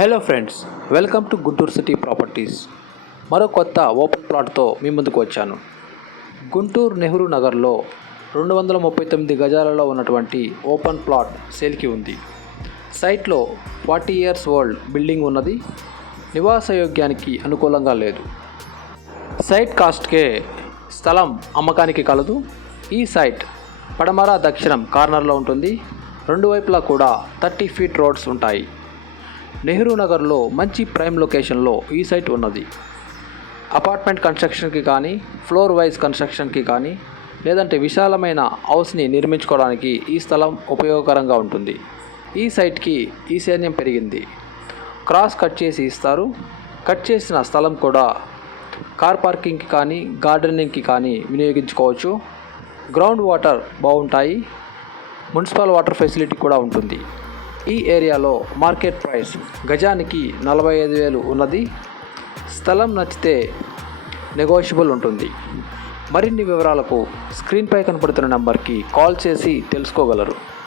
Hello friends welcome to Guntur city properties. మరో కొత్త open ప్లాట్తో మీ ముందుకు వచ్చాను. గుంటూరు నెహ్రూ నగర్లో రెండు వందల ముప్పై తొమ్మిది గజాలలో ఉన్నటువంటి ఓపెన్ ప్లాట్ సేల్కి ఉంది. సైట్లో ఫార్టీ ఇయర్స్ ఓల్డ్ బిల్డింగ్ ఉన్నది. నివాసయోగ్యానికి అనుకూలంగా లేదు. సైట్ కాస్ట్కే స్థలం అమ్మకానికి కలదు. ఈ సైట్ పడమర దక్షిణం కార్నర్లో ఉంటుంది. రెండు వైపులా కూడా థర్టీ ఫీట్ రోడ్స్ ఉంటాయి. నెహ్రూ నగర్లో మంచి ప్రైమ్ లొకేషన్లో ఈ సైట్ ఉన్నది. అపార్ట్మెంట్ కన్స్ట్రక్షన్కి కానీ ఫ్లోర్ వైజ్ కన్స్ట్రక్షన్కి కానీ లేదంటే విశాలమైన హౌస్ని నిర్మించుకోవడానికి ఈ స్థలం ఉపయోగకరంగా ఉంటుంది. ఈ సైట్కి ఈశాన్యం పెరిగింది. క్రాస్ కట్ చేసి ఇస్తారు. కట్ చేసిన స్థలం కూడా కార్ పార్కింగ్కి కానీ గార్డెనింగ్కి కానీ వినియోగించుకోవచ్చు. గ్రౌండ్ వాటర్ బాగుంటాయి. మున్సిపల్ వాటర్ ఫెసిలిటీ కూడా ఉంటుంది. ఈ ఏరియాలో మార్కెట్ ప్రైస్ గజానికి నలభై ఐదు వేలు ఉన్నది. స్థలం నచ్చితే నెగోషియబుల్ ఉంటుంది. మరిన్ని వివరాలకు స్క్రీన్పై కనపడుతున్న నంబర్కి కాల్ చేసి తెలుసుకోగలరు.